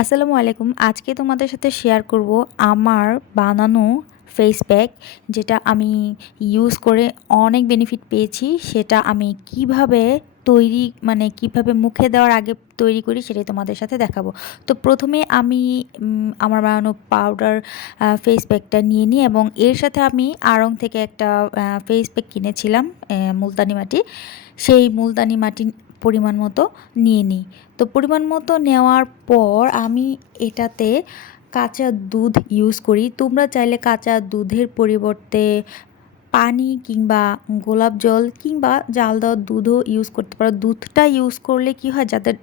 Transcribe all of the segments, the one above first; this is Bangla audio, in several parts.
আসসালামু আলাইকুম। আজকে তোমাদের সাথে শেয়ার করব আমার বানানো ফেস প্যাক, যেটা আমি ইউজ করে অনেক বেনিফিট পেয়েছি। সেটা আমি কিভাবে তৈরি কিভাবে মুখে দেওয়ার আগে তৈরি করি সেটাই তোমাদের সাথে দেখাবো। তো প্রথমে আমি আমার বানানো পাউডার ফেস প্যাকটা নিয়ে নিই, এবং এর সাথে আমি আড়ং থেকে একটা ফেস প্যাক কিনেছিলাম, মুলতানি মাটি। সেই মুলতানি মাটি পরিমাণ মতো নিয়ে নিই। তো পরিমাণ মতো নেওয়ার পর আমি এটাতে কাঁচা দুধ ইউজ করি। তোমরা চাইলে কাঁচা দুধের পরিবর্তে পানি কিংবা গোলাপ জল কিংবা জাল দেওয়া দুধও ইউজ করতে পারো। দুধটা ইউজ করলে কি হয়, যাদের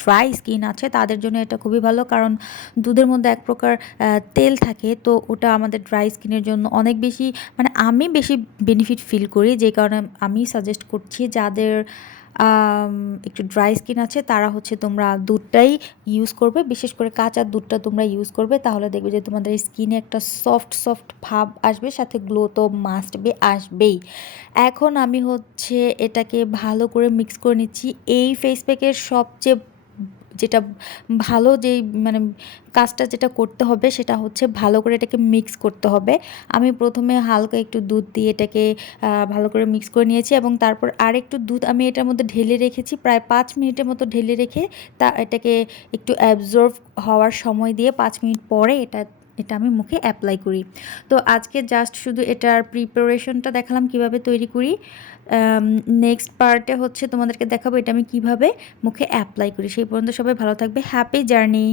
ড্রাই স্কিন আছে তাদের জন্য এটা খুবই ভালো, কারণ দুধের মধ্যে এক প্রকার তেল থাকে। তো ওটা আমাদের ড্রাই স্কিনের জন্য অনেক বেশি, আমি বেশি বেনিফিট ফিল করি, যে কারণে আমি সাজেস্ট করছি যাদের একটু ড্রাই স্কিন আছে তারা তোমরা দুধটাই ইউজ করবে। বিশেষ করে কাঁচা দুধটা তোমরা ইউজ করবে, তাহলে দেখবে যে তোমাদের স্কিনে একটা সফট সফট ভাব আসবে, সাথে গ্লো তো মাস্ট বি আসবেই। এখন আমি এটাকে ভালো করে মিক্স করে নিচ্ছি। এই ফেস প্যাকের সবচেয়ে যেটা ভালো যেই কাজটা যেটা করতে হবে সেটা ভালো করে এটাকে মিক্স করতে হবে। আমি প্রথমে হালকা একটু দুধ দিয়ে এটাকে ভালো করে মিক্স করে নিয়েছি, এবং তারপর আরেকটু দুধ আমি এটার মধ্যে ঢেলে রেখেছি, প্রায় 5 মিনিটের মতো ঢেলে রেখে এটাকে একটু অ্যাবজর্ব হওয়ার সময় দিয়ে 5 মিনিট পরে এটা এটা আমি মুখে অ্যাপ্লাই করি। তো আজকে জাস্ট শুধু এটার প্রিপারেশনটা দেখালাম কিভাবে তৈরি করি। নেক্সট পার্টে তোমাদেরকে দেখাবো এটা আমি কিভাবে মুখে অ্যাপ্লাই করি। সেই পর্যন্ত সবাই ভালো থাকবে। Happy journey.